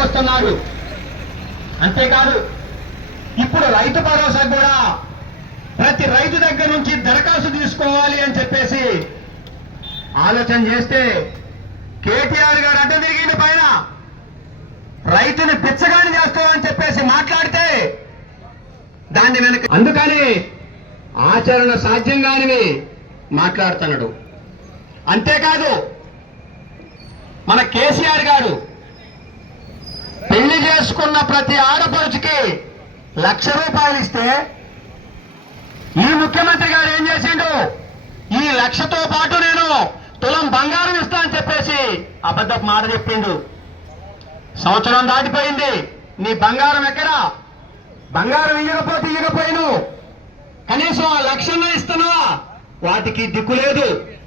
వస్తున్నాడు. అంతేకాదు ఇప్పుడు రైతు భరోసా కూడా ప్రతి రైతు దగ్గర నుంచి దరఖాస్తు తీసుకోవాలి అని చెప్పేసి ఆలోచన చేస్తే కేటీఆర్ గారు అడ్డ తిరిగిన పైన రైతుని పిచ్చగాని చేస్తామని చెప్పేసి మాట్లాడితే దాన్ని వెనక అందుకని ఆచరణ సాధ్యం కానివి మాట్లాడుతున్నాడు. అంతేకాదు మన కేసీఆర్ గారు పెళ్లి చేసుకున్న ప్రతి ఆడపడుచుకి ₹1,00,000 ఇస్తే ఈ ముఖ్యమంత్రి గారు ఏం చేసిండు? ఈ 1,00,000తో పాటు నేను తులం బంగారం ఇస్తా అని చెప్పేసి అబద్ధపు మాట చెప్పిండు. సంవత్సరం దాటిపోయింది, నీ బంగారం ఎక్కడా? బంగారం ఇయ్యకపోయిను కనీసం ఆ 1,00,000 ఇస్తున్నావా? వాటికి దిక్కు లేదు,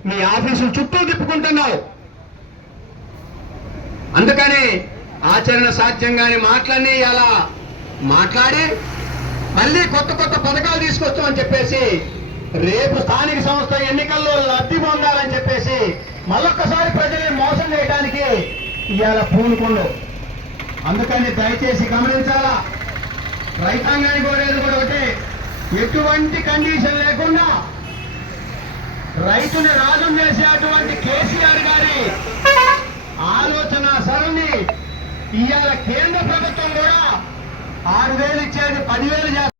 నీ ఆఫీసులు చుట్టూ తిప్పుకుంటున్నావు. అందుకని ఆచరణ సాధ్యంగానే మాటలన్నీ అలా మాట్లాడి మళ్ళీ కొత్త కొత్త పథకాలు తీసుకొస్తామని చెప్పేసి రేపు స్థానిక సంస్థ ఎన్నికల్లో లబ్ధి పొందాలని చెప్పేసి మళ్ళొక్కసారి ప్రజల్ని మోసం చేయడానికి ఇవాళ పూనుకుండు. అందుకని దయచేసి గమనించాలా, రైతాంగానికి కోరేది కూడా ఒకటే, ఎటువంటి కండిషన్ లేకుండా రైతుని రాజు చేసేటువంటి కేసీఆర్ గారి ఆలోచన సరళి ఇవాళ కేంద్ర ప్రభుత్వం కూడా 6,000 ఇచ్చేది 10,000 చేస్తారు.